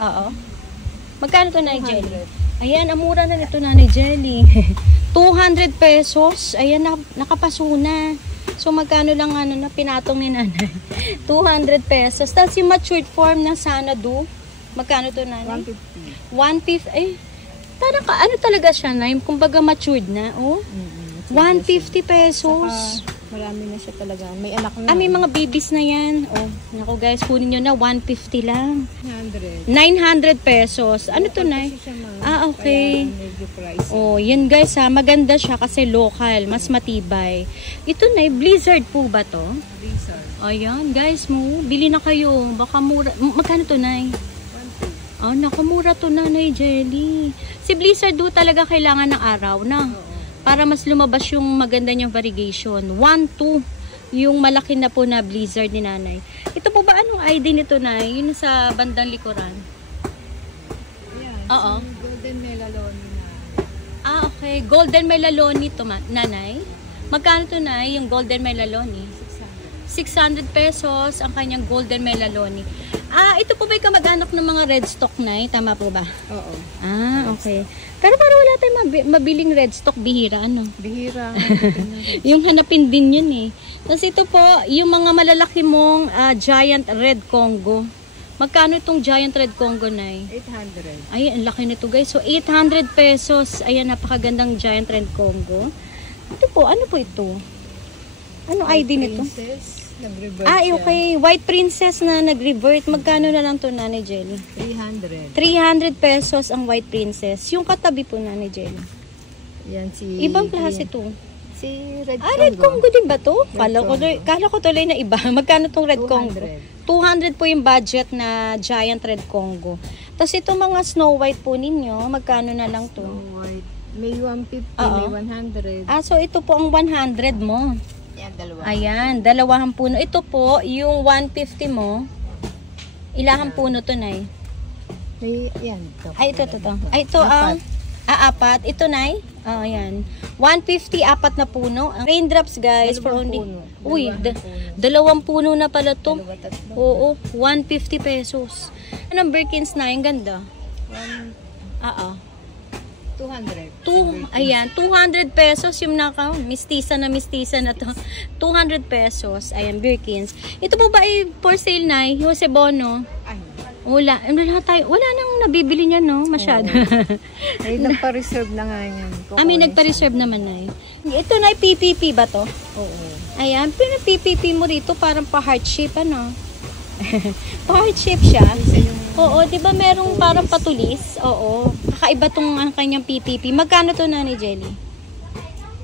Oo. Magkano to, Nanay Jelly? Ayan, ang mura na nito, Nanay Jelly. 200 pesos. Ayan, nakapaso na. So, magkano lang na pinatong ni Nanay? 200 pesos. Tapos yung matured form ng Xanadu. Magkano to, Nanay? 150. 150. Eh, parang ano talaga siya, Nay? Kumbaga matured na. Oh. 150 pesos. Saka, marami na siya talaga. May anak na. May mga babies na yan. Oh, naku guys, kunin nyo na 150 lang. 900 pesos. Ano to, Nay? Okay. Oh, yan guys ha. Maganda siya kasi local. Mas matibay. Ito, Nay, Blizzard po ba to? Blizzard. Ayan, guys mo. Bili na kayo. Baka mura. Magkano to, Nay? 150. Oh, naku, mura to, Nanay Jelly. Si Blizzard do talaga kailangan ng araw na. Para mas lumabas yung maganda niyang variegation. 1-2 yung malaki na po na Blizzard ni Nanay. Ito po ba anong ID nito, Nay? Yun sa bandang likuran. Yan. Oo. Si Golden Melaloni na. Okay. Golden Melaloni to, Nanay. Magkano to, Nay? Yung Golden Melaloni? 600 pesos ang kanyang Golden Melaloni. Ito po ba yung kamag-anak ng mga red stock, Nay? Tama po ba? Oo. Okay. Pero para wala tayong mabiling red stock, bihira, ano? Bihira. Yung hanapin din yun eh. Tapos ito po, yung mga malalaki mong giant red Congo. Magkano itong giant red Congo, Nay? 800. Ay, ang laki nito guys. So, 800 pesos. Ayan, napakagandang giant red Congo. Ito po, ano po ito? Ano ID nito? Princess. Nag-revert okay. White Princess na nag-revert. Magkano na lang to, Nanay Jelly? 300. 300 pesos ang White Princess. Yung katabi po, Nanay Jelly. Yan si... Ibang klase to. Si Red Congo. Red Congo din ba to? Kala ko tuloy na iba. Magkano tong Red 200. Congo? 200 po yung budget na giant Red Congo. Tapos itong mga Snow White po ninyo, magkano na lang to? Snow White. May 150, may 100. So ito po ang 100 mo. Yan, dalawa. Ayan, dalawang puno. Ito po, yung 150 mo, ilahang puno to, Nay? May, yan. Ito. Ito ang, apat. Ito, Nay? Ayan. 150, apat na puno. Ang raindrops, guys, for only... Uy, dalawang puno na pala to. Oo, 150 pesos. Anong Birkins na? Ang ganda. 200. Ayan, 200 pesos yung mistisa na to. 200 pesos. Ayan, Birkins. Ito po ba ay for sale, Nay? Jose Bono? Wala nang nabibili niya, no? Masyado. Ay, nagpa-reserve na nga yan. May nagpa-reserve naman, Nay. Ito, Nay, PPP ba to? Oo. Ayan, pina-PPP mo dito parang pa-heart shape, ano? Pa-heart shape siya. Oo, di ba merong parang patulis? Oo. Kakaiba tong kanyang PPP. Magkano to, Nanay Jelly?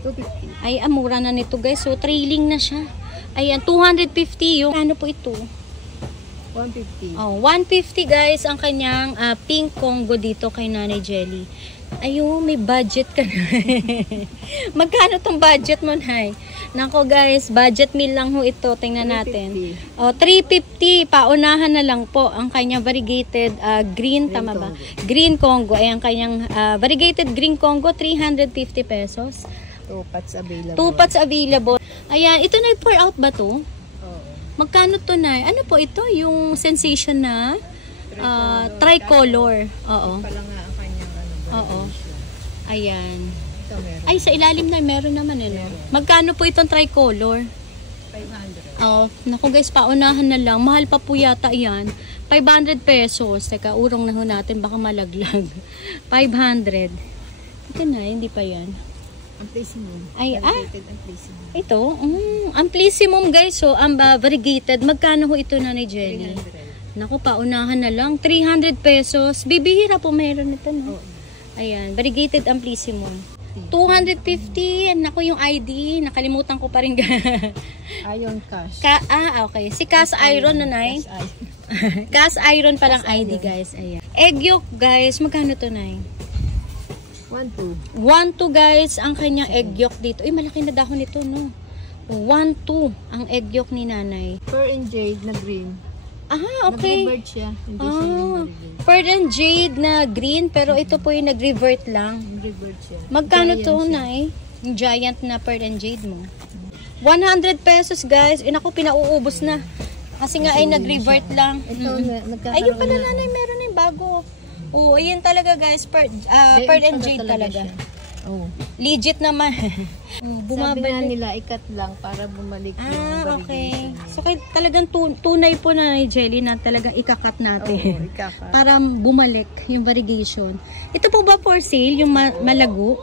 250. Ay, mura na nito, guys. So, trailing na siya. Ayan, 250 yung ano po ito? 150. 150 guys ang kanyang pink Congo dito kay Nanay Jelly. Ayun, may budget ka na. Magkano tong budget mo, Nay? Nako guys, budget meal lang ho ito. Tingnan natin. 350. Paunahan na lang po ang kanyang variegated green, tama ba? Green Congo. Ay, ang kanyang variegated green Congo, 350 pesos. 2 pots available. 2 pots available. Ayan, ito na pour out ba to? Oo. Magkano to, Nay? Ano po ito? Yung sensation na tricolor. Oo. Pala nga ang kanyang Oo. Ayan. Ito meron. Ay, sa ilalim na meron naman ano. Magkano po itong tricolor? 500. Naku guys, paunahan na lang. Mahal pa po yata yan. 500 pesos. Teka, urong na ho natin. Baka malaglag. 500. Ito na, hindi pa yan. Amplissumum. Ay, Amplissumum. Ito, Amplissumum guys. So, ang variegated. Magkano ho ito, Nanay Jelly? 300. Naku, paunahan na lang. 300 pesos. Bibihira po meron ito, no? Ayan, variegated Amplissumum. 250. Naku, yung ID. Nakalimutan ko pa rin. Iron cash. Okay. Si Cast Iron, Nanay. Cast Iron palang ID, guys. Ayan. Egg yolk, guys. Magkano to, Nay? 1-2. 1-2 guys, ang kanyang egg yolk dito. Ay, malaki na dahon nito, no? 1-2 ang egg yolk ni Nanay. Pearl and Jade na green. Okay. Nag-revert siya. Hindi siya yung Pearl and Jade na green, pero ito po yung nag-revert lang. nag-revert siya. Magkano Giant to, siya. Nay? Yung giant na Pearl and Jade mo. 100 pesos guys. Naku, pinauubos na. Kasi nga ay nag-revert lang. Ito, nagkakaroon Ayun pala, na. Nanay, meron na yung bago. Oo, ayan talaga guys, Pearl and Jade talaga. Oh. Legit naman. Sabi nga Bumabalik. nila, ikat lang para bumalik yung Okay. variegation. So, talagang tunay po na jelly na talagang ikakat natin. Oo, ikakat. Para bumalik yung variegation. Ito po ba for sale, yung malago?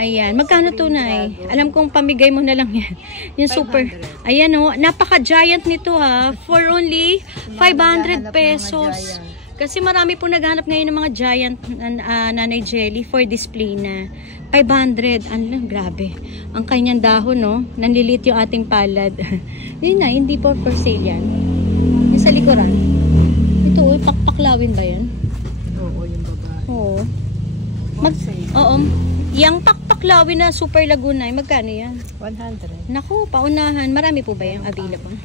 Ayan. Magkano tunay? Alam kong pamigay mo na lang yan. Yung super. Ayan o. Napaka-giant nito ha. For only 500 pesos. Kasi marami po naghanap ngayon ng mga giant nanay jelly for display na. 500. Ano, grabe. Ang kanyang dahon, no? Nanlilit yung ating palad. Yun na, hindi po for sale yan. Yung sa likuran. Ito, pakpaklawin ba yan? Oo, yung babae. Oo. Oo. Yung pakpaklawin na Super Laguna, magkano yan? 100. Naku, paunahan. Marami po ba yung available?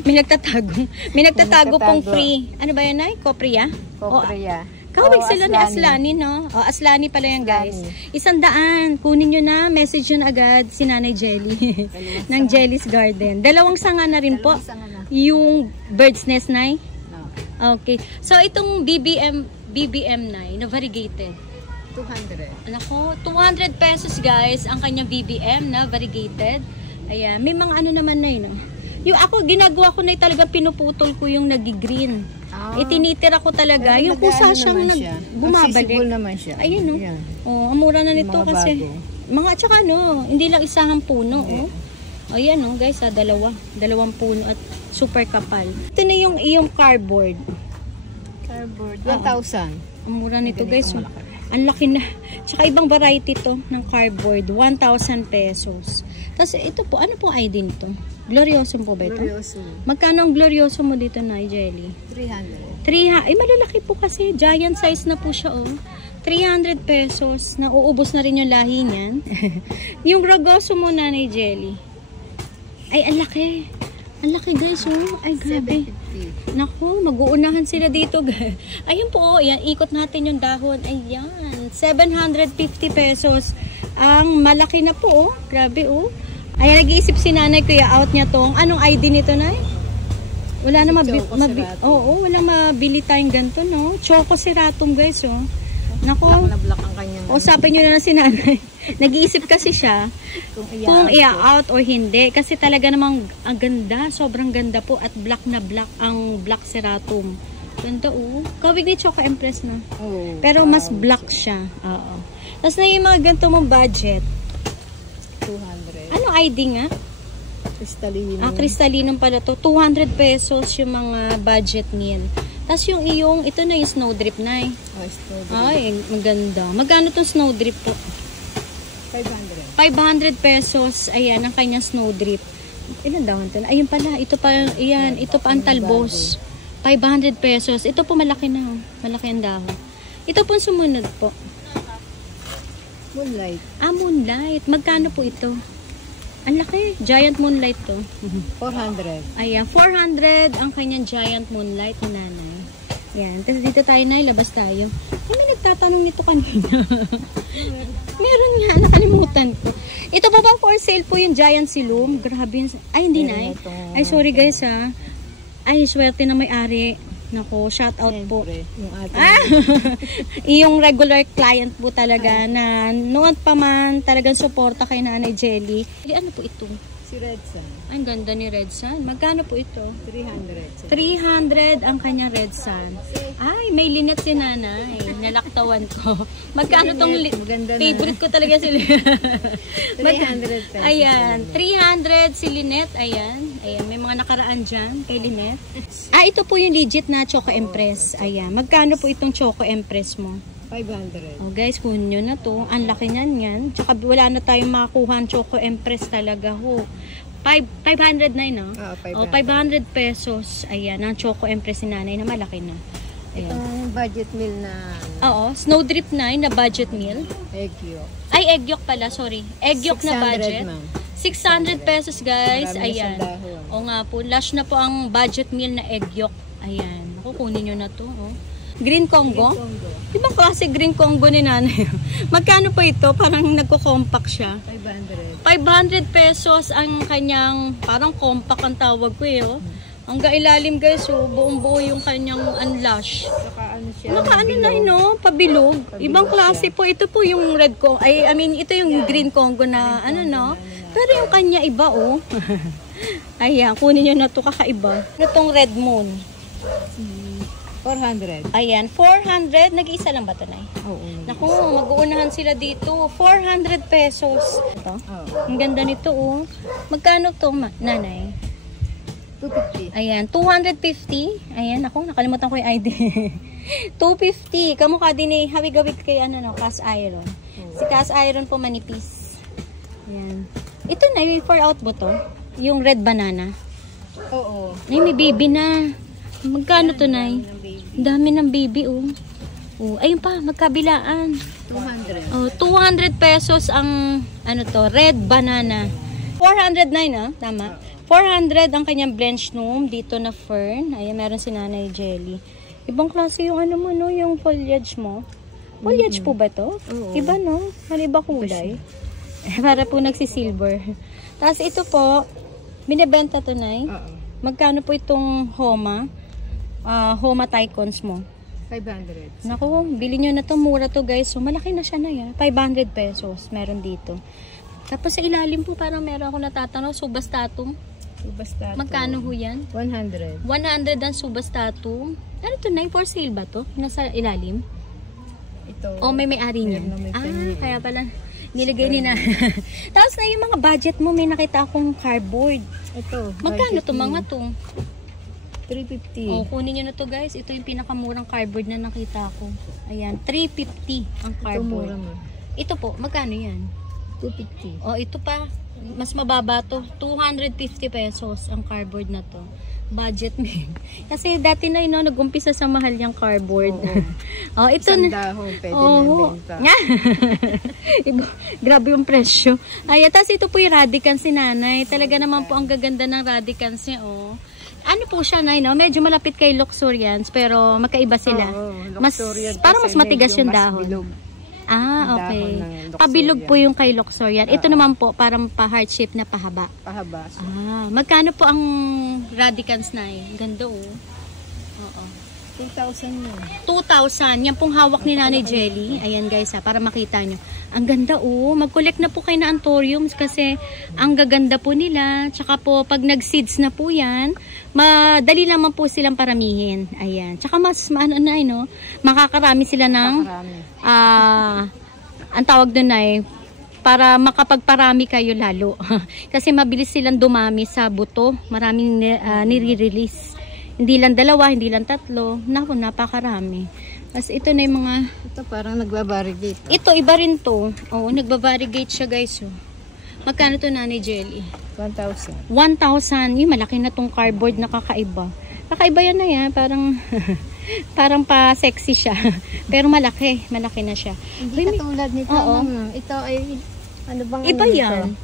May nagtatago. May nagtatago pong free. Ano ba yan, Nay? Kopria? Kopria. Kawig sila ni Aslani, no? O, Aslani pala yan, guys. 100. Kunin nyo na. Message nyo na agad si Nanay Jelly. ng Jelly's Garden. 2 sanga na rin po. Yung bird's nest, Nay? No. Okay. So, itong BBM, Nay, na variegated. 200. Nako, 200 pesos, guys, ang kanyang BBM na variegated. Ayan. May mga ano naman na yun, no? Yung ako, ginagawa ko na talaga pinuputol ko yung nag-green. Itinitira ko talaga. Yung pusa siyang bumabalik. Accessible naman siya. Ayun, no? Yan. Oh, ang mura na nito kasi. Bago. Mga, tsaka no, hindi lang isahang puno, oh. Ayan, no, guys, dalawang puno at super kapal. Ito na yung iyong cardboard. Cardboard. 1,000. Ang mura nito, guys. Oh. Ang laki na. Tsaka ibang variety to ng cardboard. 1,000 pesos. Tapos ito po, ano pong ID nito? Glorioso po ba ito? Glorioso. Magkano ang glorioso mo dito na, Jelly? 300. 300. Ay, malalaki po kasi. Giant size na po siya, oh. 300 pesos. Nauubos na rin yung lahi niyan. Yung ragoso mo, Nanay Jelly. Ay, ang laki. Ang laki, guys, oh. Ay, grabe. 750. Naku, mag-uunahan sila dito. Ayun po, ayan, ikot natin yung dahon. Ayan, 750 pesos. Ang malaki na po, oh. Grabe, oh. Ayan, nag-iisip si Nanay, kuya, out niya tong. Anong ID nito, Nay? Wala na walang mabili tayong ganito, no? Choco Ceratum, guys, oh. Naku. Black na black ang kanyang. Usapin nyo na si Nanay. Nag-iisip kasi siya kung i-out or hindi. Kasi talaga namang ang ganda. Sobrang ganda po. At black na black ang Black Ceratum. Ganda, oh. Kawig ni Choco Empress, no? Oh, pero mas black siya. Oo. Tapos na yung mga ganito mong budget. 200. Ano ID nga? Crystalline. Crystalline pala to. 200 pesos yung mga budget meal. Tapos yung iyong, ito na yung snowdrip, Nay. Oh, snowdrip. Ay, maganda. Magkano tong snowdrip po? 500. 500 pesos. Ayan, ang kanyang snowdrip. Ilan dahon ito? Ayun pala, ito pa, ayan, ito pa ang talbos. 500 pesos. Ito po malaki na. Oh. Malaki ang dahon. Ito po sumunod po. Moonlight. Moonlight. Magkano po ito? Ang laki. Giant moonlight to. 400. Ayan, 400 ang kanyang giant moonlight ni Nanay. Ayan. Tapos dito tayo na, labas tayo. Ay, may nagtatanong nito kanina. Meron nga, nakalimutan ko. Ito pa ba for sale po yung giant silum? Grabe yun. Ay, hindi na. Ay, sorry guys ha. Ay, swerte na may-ari. Nako, shout out po. Yung ating yung regular client po talaga na noon pa man talagang suporta kay Nanay Jelly. Ano po ito? si Red Sun. Ang ganda ni Red Sun. Magkano po ito? 300. 300 ang kanya Red Sun. Ay, may linet si Nanay. Nalaktawan ko. Magkano tong favorite ko talaga si Linet. 300 pesos. Ayan, 300 si Linet. Ayan, may mga nakaraan dyan kay Linet. Ito po yung legit na Choco Empress. Ayan, magkano po itong Choco Empress mo? 500. Oh guys, kunin nyo na to. Ang laki niyan yan. Tsaka wala na tayong makakuha ang Choco Empress talaga ho. 500 na yun, no? 500. 500 pesos. Ayan, ang Choco Empress ni Nanay na malaki na. Ayan. Itong budget meal na Oo, Snowdrip 9 na budget meal. egg yolk. Ay, egg yolk pala, sorry. Egg yolk na budget. 600 pesos guys. Marami Ayan. na siyang dahon. O nga po, lush na po ang budget meal na egg yolk. Ayan. Kukunin nyo na to. Oh. Green Congo? Ibang klase Green Congo ni Nanay. Magkano po ito? Parang nagko-compact siya. 500. 500 pesos ang kanyang, parang compact ang tawag ko eh. Oh. Hanggang ilalim guys, so buong buo yung kanyang unlash. Saka ano siya. Naka ano na no, pabilog. Ibang klase po. Ito po yung red Congo. I mean, ito yung green Congo na ano no. Pero yung kanya iba oh. Ayan, kunin nyo na to kakaiba. Itong red moon. 400. Ayan, 400. Nag-iisa lang ba ito, Nay? Oo. Naku, mag-uunahan sila dito. 400 pesos. Ito. Oo. Ang ganda nito, oh. Magkano to, nanay? 250. Ayan, 250. Ayan, ako, nakalimutan ko yung ID. 250. Kamukha din eh, hawig-hawig kay ano, no, cast iron. Si cast iron po manipis. Ayan. Ito na, yung 4 out ba to? Yung red banana. Oo. Ay, may baby na. Magkano to, Nay? Ang dami ng baby, oh. Oh, ayun pa, magkabilaan. 200. Oh, 200 pesos ang, ano to, red banana. 409, ah, tama. 400 ang kanyang blenched gnome, dito na fern. Ayan, meron si Nanay Jelly. Ibang klase yung ano mo, no, yung foliage mo. Foliage po ba to? Oo. Iba, no? Iba kulay. Para po nagsisilver. Tapos ito po, binibenta to, Nay. Oo. Magkano po itong Homa? Homa Tycons mo? 500. Naku, bili nyo na to. Mura to guys. So, malaki na siya na yan. 500 pesos. Meron dito. Tapos sa ilalim po, parang meron ako natatanong. Subastatum. Subastatum. Magkano ho yan? 100. 100 ang subastatum. Ano to, 9 for sale ba to? Nasa ilalim? Ito. O may may-ari niya? Meron na may kanya. Kaya pala. Nilagay ni na. Tapos na yung mga budget mo, may nakita akong cardboard. Ito. Magkano to mga to? 350. Oh, kunin nyo na to guys. Ito yung pinakamurang cardboard na nakita ko. Ayan, 350 ang Ito cardboard. mura mo. Ito po, magkano yan? 250. Oh, ito pa. Mas mababa to. 250 pesos ang cardboard na to. Budget me. Kasi dati na yun, no, nag-umpisa sa mahal yung cardboard. Oh, ito Isang na. dahon, pwede Oh, na benta. grabe yung presyo. Ay, tapos ito po yung Radicans si Nanay. Talaga naman po ang gaganda ng Radicans niya, oh. Ano po siya, Nay, no? Medyo malapit kay Luxurians, pero magkaiba sila. Mas, parang mas matigas yung dahon. Bilog. Ah, Yung okay. dahon ng Luxurian. Pabilog po yung kay Luxurian. Ito naman po, parang pa-heart shape na pahaba. Pahaba. Ah, magkano po ang Radicans, Nay? Ganda, oh. Oo. 2,000 yun. 2,000. Yan pong hawak ni Nanay Jelly. Ayan guys ha, para makita nyo. Ang ganda oh. Mag-collect na po kayo na anthuriums kasi ang gaganda po nila. Tsaka po pag nag-seeds na po yan, madali naman po silang paramihin. Ayan. Tsaka mas maano na no? Makakarami sila ng ang tawag doon ay para makapagparami kayo lalo. Kasi mabilis silang dumami sa buto. Maraming nire-release. Hindi lang 2, hindi lang 3. Naku, napakarami. Tapos ito na yung mga... Ito parang nagbabarigate. Ito, iba rin to. Oo, nagbabarigate siya guys. Oh. Magkano to, Nanay Jelly? 1,000. 1,000. Yung malaki na tong cardboard na kakaiba. Kakaiba yan na yan. Parang... parang pa-sexy siya. Pero malaki. Malaki na siya. Hindi katulad nito. Oo. Ito ay... Ano bang Iba ano yan. nito?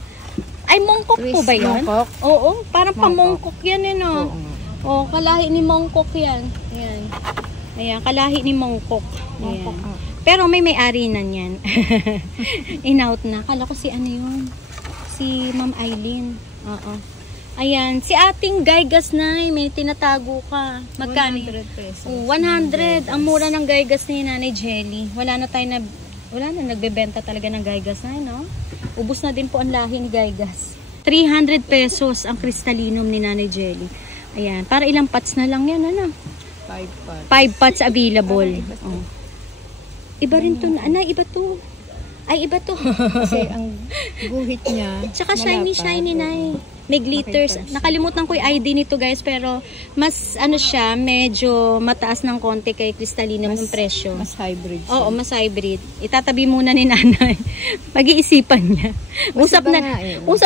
Ay, mongkok po ba yan? Mongkok? Oo, parang pa-mongkok yan eh, no? Oo. Oh, kalahi ni Mongkok yan. Ayan. Ayan, kalahi ni Mongkok. Ayan. Mongkok, ah. Pero may may-ari na yan. In-out na. Kala ko si ano yun? Si Ma'am Eileen. Oo. Ayan. Si ating Gaygas na, may tinatago ka. Magkano? 100 pesos. Oh, 100. Ang mura ng Gaygas ni Nanay Jelly. Wala na nagbebenta talaga ng Gaygas na, no? Ubus na din po ang lahi ni Gaygas. 300 pesos ang Crystallinum ni Nanay Jelly. Ayan, para ilang pots na lang yan, ano? 5 pots. 5 pots available. Oh. Iba rin to, iba to. Ay, iba to. Kasi ang guhit niya. Tsaka shiny, Nay. May glitters. Nakalimutan ko yung ID nito guys, pero mas ano siya, medyo mataas ng konti kay Crystallinum ng presyo. Mas hybrid siya. Oo, mas hybrid. Itatabi muna ni Nanay. Mag-iisipan niya. Usap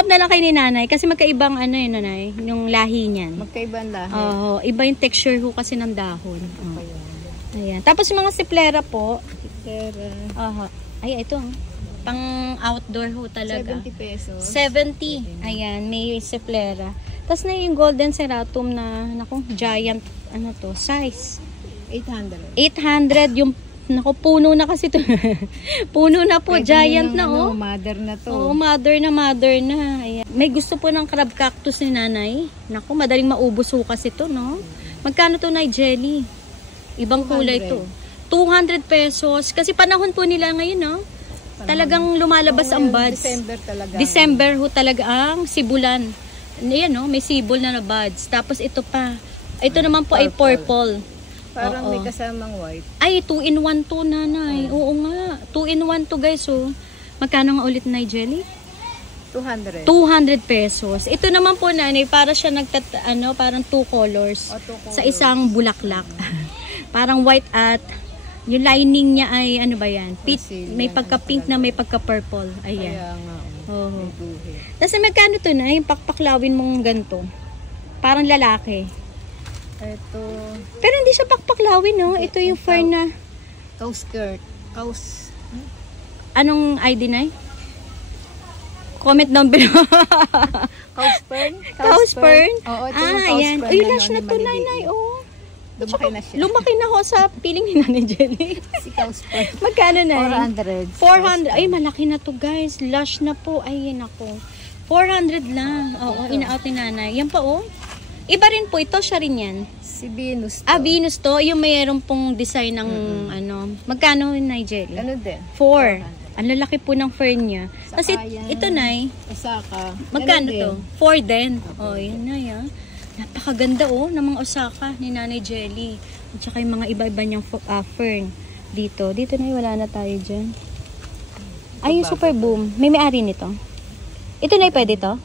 na lang kay ni Nanay kasi magkaibang ano yun, Nanay, yung lahi niyan. Magkaibang lahi. Oo, iba yung texture ho kasi ng dahon. Oh. Ayan. Tapos yung mga siplera po. Siplera. Ay, ito. Pang outdoor ho talaga. 70 pesos. 70. Ayan, may siplera. Tapos na yung golden ceratum na, naku, giant, ano to, size. 800. 800 yung Nako, puno na kasi to. Puno na po, Pwede giant ng na oh. Mother na to. Oo, mother na. Ayan. May gusto po ng crab cactus ni nanay. Naku, madaling maubos ho kasi to, no? Magkano to, Nay Jelly? Ibang kulay to. 200 pesos. Kasi panahon po nila ngayon, no? Talagang lumalabas ang buds. December talaga. December ho talaga ang sibulan. Ayan, no? May sibol na buds. Tapos ito pa. Ito naman po ay purple. Parang Oo. may kasamang white. Ay, 2-in-1 to, nanay. Oo nga. 2-in-1 to, guys, oh. Magkano nga ulit, Nay Jelly? 200. 200 pesos. Ito naman po, nanay, para siya parang 2 colors. O, 2 colors. Sa isang bulaklak. Parang white at yung lining niya ay, ano ba yan? Brazilian, May pagka-pink na may pagka-purple. Ayan. Kaya nga. Oo. May guhit. Tapos magkano to na? Yung pakpaklawin mong ganito. Parang lalaki. Ito, Pero hindi siya pakpaklawin, no? Ito yung fern na... cow skirt. Cows. Anong ID na? Comment down below. Cows fern? Cows fern? Oo, ito yung cows Ayan. fern. Uy, na lash na to, maliliit. nanay. Oh. Lumaki na siya. Lumaki na ho sa piling ni Nanay Jelly. Si cows fern. Magkano na? 400. 400. Ay, malaki na to, guys. Lush na po. Ay, nako. 400 lang. Oo, ina-out ni nanay. Yan pa, oh. Iba rin po ito. Siya rin yan. Si Venus to. Ah, Venus to. Yung mayroon pong design ng, magkano ni Nanay Jelly? Ano din? 4. Ang lalaki po ng fern niya. Kasi Saka yan. ito, Nay. Osaka. Magkano Ano to? din? 4 din. Oh, yun na yan. Napakaganda oh ng mga Osaka ni Nanay Jelly. At saka yung mga iba-iba niyang fern dito. Dito na wala na tayo dyan. Ay, yung super boom. May-ari nito. Ito na pwede to?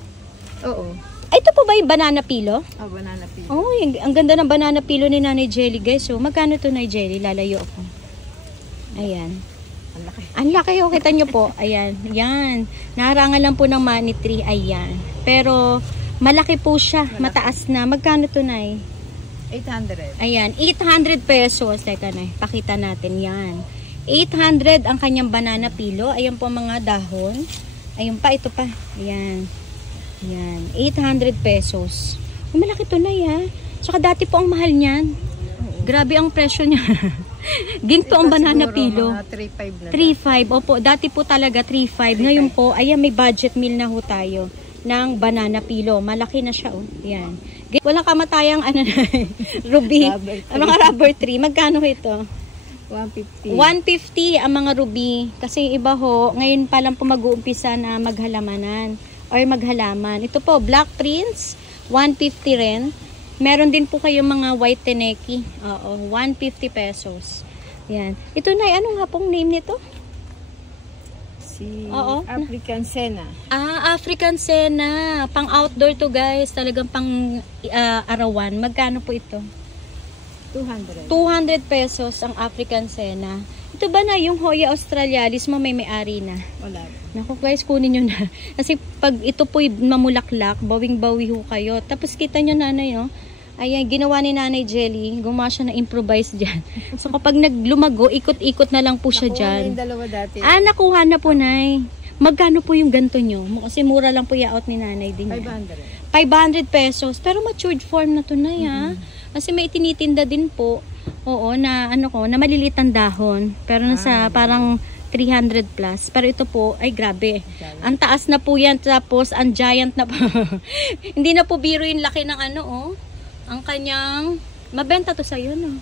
Oo. Ay, ito po ba yung banana pilo? Oh, banana peel. Oh, ang ganda ng banana pilo ni Nanay Jelly, guys. So, magkano to, Nanay Jelly? Lalayo ako. Ayan. Ang laki. Ang laki, oh, kita nyo po. Ayan, yan. Naharangan lang po ng money tree. Ayan. Pero, malaki po siya. Mataas na. Magkano to, Nay? 800. Ayan, 800 pesos. Teka na, pakita natin yan. 800 ang kanyang banana pilo. Ayan po mga dahon. Ayun pa, ito pa. Ayan. Ayan, 800 pesos. Oh, malaki to, Nay, ha? Tsaka dati po ang mahal niyan. Grabe ang presyo niya. Ginto ang banana pilo. 3.5 na. 3.5. Opo, dati po talaga 3.5. Ngayon po, ayan, may budget meal na ho tayo ng banana pilo. Malaki na siya, oh. Ayan. Walang kamatayang, ruby. Rubber tree. Ang mga rubber tree. Magkano ito? 150. 150 ang mga ruby. Kasi iba ho, ngayon pa lang po mag-uumpisa na maghalamanan or maghalaman. Ito po, Black Prince, 150 rin. Meron din po kayong mga white teneki. Oo, 150 pesos. Yan. Ito na, ano nga pong name nito? Si Oo. African Senna. Ah, African Senna. Pang outdoor to, guys. Talagang pang arawan. Magkano po ito? 200. 200 pesos ang African Senna. Ito ba na yung Hoya australis mo may-ari na? Wala. Naku guys, kunin nyo na. Kasi pag ito po'y mamulaklak, bawing-bawi ho kayo. Tapos kita nyo, nanay, no? Ayan, ginawa ni Nanay Jelly. Gumawa siya na improvise dyan. So kapag naglumago, ikot-ikot na lang po siya Nakuha dyan. na yung dalawa dati. Ah, nakuha na po, Nay. Magkano po yung ganito nyo? Kasi mura lang po i-out ni Nanay din. 500. 500 pesos. Pero matured form na to, Nay, ha? Kasi may tinitinda din po. Oo, na na maliliit ang dahon. Pero nasa parang 300 plus. Pero ito po, ay grabe. Ang taas na po yan. Tapos, ang giant na po. Hindi na po biro yung laki ng ang kanyang, mabenta to sa'yo, no?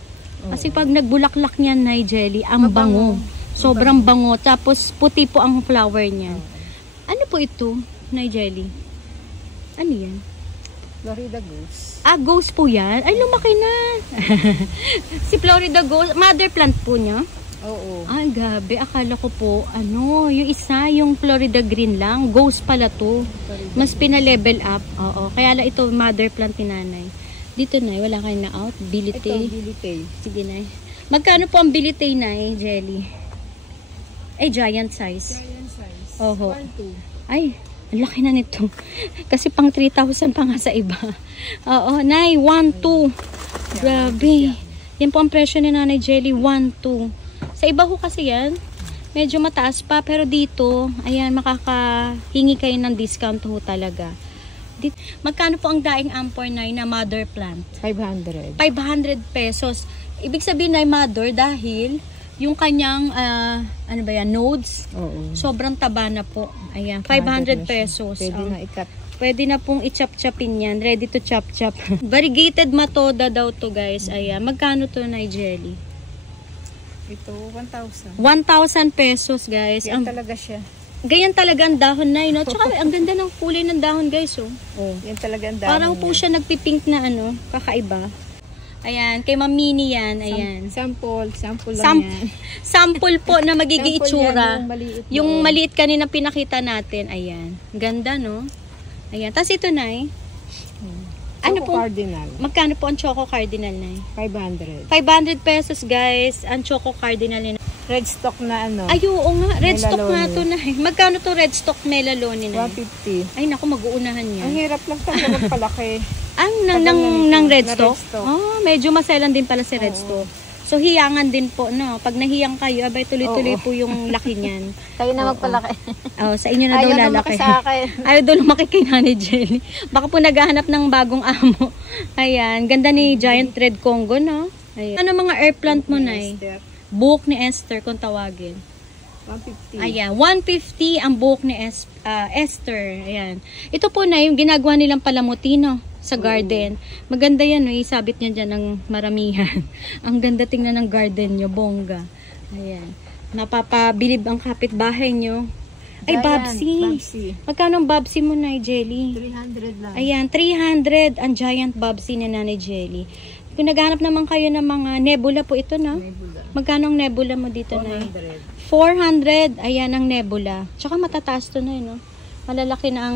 Kasi pag nagbulaklak niyan, Nay Jelly, ang bango. Sobrang bango. Tapos, puti po ang flower niya. Ano po ito, Nay Jelly? Ano yan? Florida Goose. Ah, ghost po yan? Ay, lumaki na. Si Florida ghost, mother plant po niya? Oo. Ay, gabi. Akala ko po, yung isa, yung Florida green lang. Ghost pala to. Mas pina-level up. Oo. Kaya lang ito, mother plant ni Nanay. Dito, Nay, wala kayo na out. Ito, Bilite. Bilite. Sige, Nay. Magkano po ang bilite, Nay, Jelly? Ay, giant size. Giant size. Oho. 1.2. Ay, ang laki na nito. Kasi pang 3,000 pa nga sa iba. Oo, Nay, 1.2. Grabe. Yan po ang presyo ni Nanay Jelly, 1.2. Sa iba ho kasi yan, medyo mataas pa. Pero dito, ayan, makakahingi kayo ng discount ho talaga. Magkano po ang daing ampor, Nay, na mother plant? 500. 500 pesos. Ibig sabihin, Nay, mother dahil yung kanyang, ano ba yan, nodes. Oo. Sobrang taba na po. Ayan, 500 pesos. Pwede na ikat. Pwede na pong i-chop-chopin yan. Ready to chop-chop. Variegated matoda daw to guys. Ayan, magkano to na jelly? Ito, 1,000. 1,000 pesos guys. Yan talaga siya. Ganyan talaga ang dahon na no? Tsaka ang ganda ng kulay ng dahon guys oh. Oh, yan talaga ang dami. Parang po siya nagpipink na ano, kakaiba. Ayan, kay Ma'am Minnie yan. Ayan. Sample lang yan. Sample po na magiging Sample itsura. yan, yung maliit kanina pinakita natin. Ayan. Ganda no? Ayan. Tapos ito na ano po? Cardinal. Magkano po ang Choco Cardinal na 500. 500 pesos guys. Ang Choco Cardinal na. Red stock na ano. Ay, oo nga. Red stock nga Melalone. to na. Magkano to red stock melalone na? 150. Ay, naku, mag-uunahan niya. Ang hirap lang talaga magpalaki. Ng red na stock? red stock. Oh, medyo maselan din pala si red Oo. stock. So, hiyangan din po, no? Pag nahiyang kayo, abay tuloy-tuloy Oo. po yung laki niyan. Kayo na magpalaki. Oh, sa inyo na daw Ayaw lalaki. lumaki sa akin. Ayaw daw lumaki kay Nanay Jelly. Baka po naghahanap ng bagong amo. Ayan, ganda ni Giant Red Congo, no? Ayan. Ano mga air plant mo, Nay? Buhok ni Esther, kung tawagin. 150. Ayan, 150 ang buhok ni Esther. Ayan. Ito po na yung ginagawa nilang palamutino sa garden. Maganda yan, no? Isabit niya dyan ng maramihan. Ang ganda tingnan ng garden nyo, bongga. Ayan. Napapabilib ang kapitbahay nyo. Ay, Ayan, Babsi. Babsi. Magkano ang Babsi mo, Nay Jelly? 300 lang. Ayan, 300 ang giant Babsi ni Nanay Jelly. Kung naghanap naman kayo ng mga nebula po ito, no? Nebula. Magkano ang nebula mo dito, Nay? 400. 400, ayan ang nebula. Tsaka matataas to na, no? Malalaki na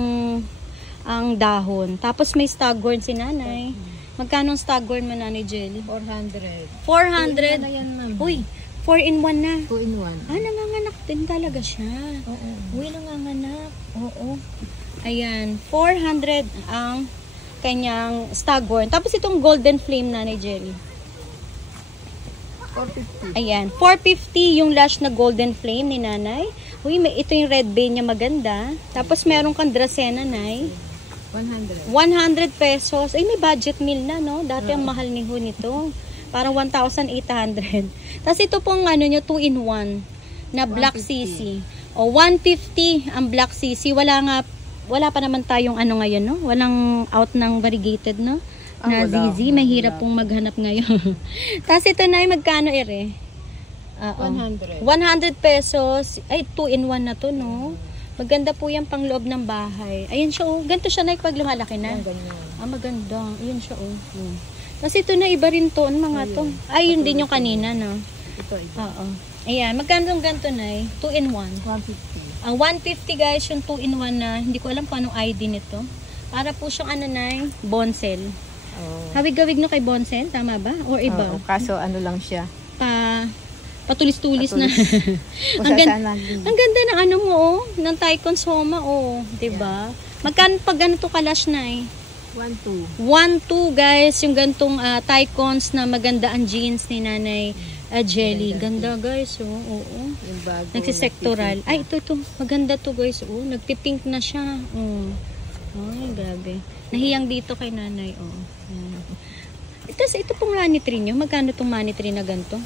ang dahon. Tapos may staghorn si Nanay. Magkano ang staghorn mo, Nanay Jelly? 400. 400? Na yan, ma'am. Uy, 4 in 1 na. 2 in 1. Ah, nanganganak din talaga siya. Oo. Uy, nanganganak. Oo. Ayan, 400 ang kanyang staghorn. Tapos itong golden flame, Nanay Jelly. 450. Ayan, 450 yung lash na golden flame ni Nanay. Uy, ito yung red vein niya maganda. Tapos meron kang Dracena, Nay. 100. 100 pesos. Ay, may budget meal na, no? Dati ang mahal ni Ho nito. Parang 1,800. Tapos ito pong ano nyo, 2 in 1 na black 150. CC. O, 150 ang black CC. Wala pa naman tayong ano ngayon, no? Walang out ng variegated, no? Na wala. ZZ. Mahirap pong maghanap ngayon. Tapos ito na, magkano ere? 100. 100 pesos. Ay, 2 in 1 na to, no? Maganda po yan pang loob ng bahay. Ayan siya, oh. Ganito siya na pag lumalaki na. Ganyan. Ah, maganda. Ayan siya, oh. Kasi ito na, iba rin to. Ano mga to? Ay, yun din yung kanina, no? Ito. Oo. Ayan, magkano yung ganito na 2 in 1. 150. Ang 150 guys, yung 2 in 1 na, hindi ko alam kung anong ID nito. Para po siyang ano na, bonsel. Oh. Hawig-gawig na kay bonsel, tama ba? Or iba? Oo, kaso ano lang siya. Patulis-tulis na. Kung ang, saan lagi. ang ganda ng ano mo, oh, ng Tycoon Soma, oh. Diba? Magkano pag ganito kalash na 1-2. 1-2 guys, yung gantong Tycons na maganda ang jeans ni Nanay Jelly. Ganda guys, oh. Oo. Yung bago. Nagsisektoral. nagpipink. Ay, ito. Maganda to guys. Oh, nagpipink na siya. Oh. Ay, grabe. Nahiyang dito kay Nanay. Oh. Tapos ito pong money tree nyo. Magkano itong money tree na ganito?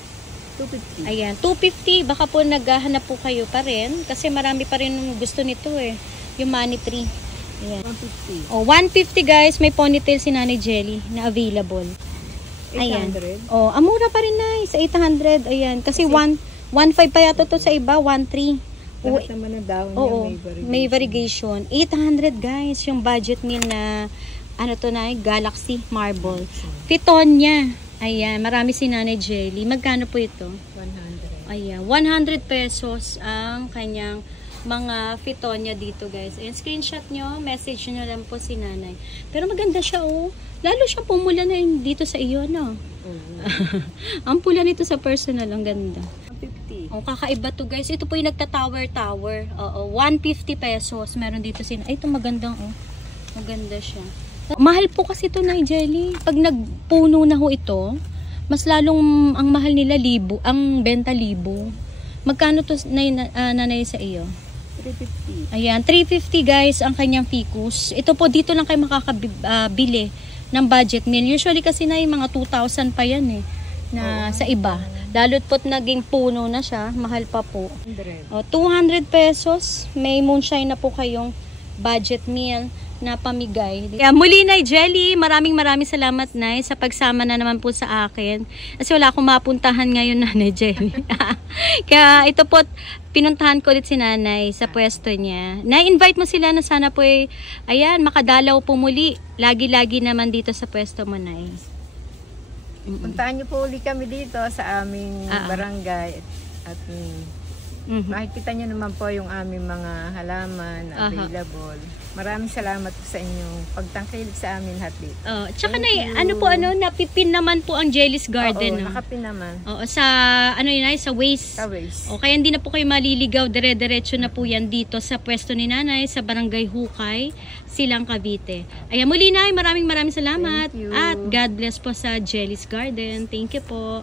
250. Ayan, 250. Baka po naghahanap po kayo pa rin. Kasi marami pa rin gusto nito eh. Yung money tree. Ayan. 150. Oh, 150 guys. May ponytail si Nanay Jelly na available. Ayan. 800. Oh, amura pa rin na sa 800. Ayan. Kasi 1.5 pa yata to sa iba. 1.3. Lahat naman ng dahon Oo, niya may variegation. 800 guys, yung budget meal na ano to na, Galaxy Marble. Fitonia. Ayan, marami si Nanay Jelly. Magkano po ito? 100. Ayan, 100 pesos ang kanyang mga Fitonia dito guys. Ayan, screenshot nyo, message nyo lang po si Nanay. Pero maganda siya oh. Lalo siya pumula na yung dito sa iyo, no? Ang pula nito sa personal, ang ganda. 150. Oh, kakaiba to guys. Ito po yung nagta-tower. Oo, 150 pesos. Meron dito ay, ito magandang oh. Maganda siya. Mahal po kasi ito na Jelly. Pag nagpuno na ho ito, mas lalong ang mahal nila ang benta 1,000. Magkano to nanay sa iyo? 350. Ayan, 350 guys ang kanyang ficus. Ito po dito lang kayo makakabili ng budget meal. Usually kasi na yung mga 2,000 pa yan eh. na sa iba. Lalo't po't naging puno na siya, mahal pa po. 100. O, 200 pesos, may moonshine na po kayong budget meal na pamigay. Kaya muli, Nay Jelly, maraming salamat, Nay, sa pagsama na naman po sa akin. Kasi wala akong mapuntahan ngayon, Nanay Jelly. Kaya ito po, pinuntahan ko ulit si Nanay sa pwesto niya. Na-invite mo sila na sana po ayan, makadalaw po muli. Lagi-lagi naman dito sa pwesto mo, Nay. Puntaan niyo po uli kami dito sa aming barangay. At makikita niyo naman po yung aming mga halaman na available. Maraming salamat po sa inyong pagtangkilik sa amin lahat dito. Tsaka napipin naman po ang Jelly's Garden. Oo, nakapin naman. Sa sa Waze. Sa Waze. Kaya hindi na po kayo maliligaw, dire-diretso na po yan dito sa pwesto ni Nanay sa Barangay Hukay, Silang Cavite. Ayan, muli, Nay, maraming salamat. Thank you. At God bless po sa Jelly's Garden. Thank you po.